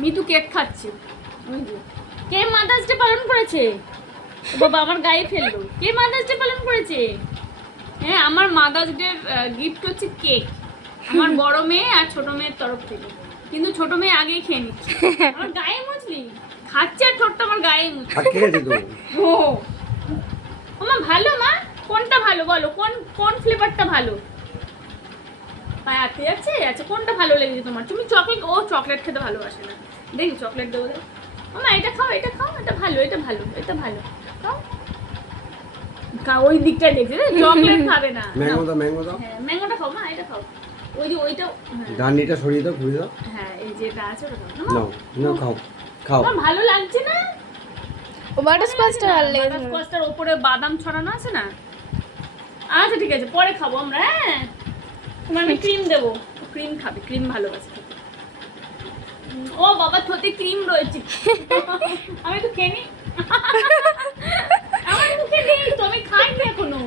Mitu cake খাচ্ছে। কে mother's day পালন করেছে? বাবা আমার গায়ে ফেললো। কে মাদার্স ডে পালন করেছে? হ্যাঁ, আমার মাদার্স ডে গিফট হচ্ছে কেক, আমার বড় মেয়ে আর ছোট মেয়ের তরফ থেকে। কিন্তু ছোট মেয়ে আগেই খেয়ে নিচ্ছে। আমার গায়ে মুছলি খাচ্ছে আর ঠোঁটটা আমার গায়ে মুছলি। ও মা ভালো মা, কোনটা ভালো বলো, কোন ফ্লেভারটা ভালো? পায়াতে আছে। আচ্ছা কোনটা ভালো লেগেছে তোমার? তুমি চকলেট, ও চকলেট খেতে ভালোবাসে না। দেখি চকলেট দেবো। মা এটা খাও, এটা খাও, এটা ভালো, এটা ভালো, এটা ভালো। খাও, ওই দিকটা দেখছে চকলেট খাবে না। ম্যাঙ্গো দাও, ম্যাঙ্গো দাও। হ্যাঁ ম্যাঙ্গোটা খাও মা, এটা খাও। ওই যে ওইটা, ডান্ডিটা সরিয়ে দাও, ঘুরিয়ে দাও। হ্যাঁ এই যেটা আছে ওটা খাও। নাও নাও, খাও খাও। আমার ভালো লাগছে না। ও বাটারস্কচটা ভালো লেগেছে। বাটারস্কচটার উপরে বাদাম ছড়ানো আছে না। আচ্ছা ঠিক আছে, পরে খাবো আমরা। হ্যাঁ তোমার আমি ক্রিম দেবো, ক্রিম খাবে, ক্রিম ভালোবাসে খেতে। ও বাবা থতে ক্রিম রয়েছে। আমি তো খেয়ে নি। আমার মুখে নেই তো, আমি খাইনি এখনো।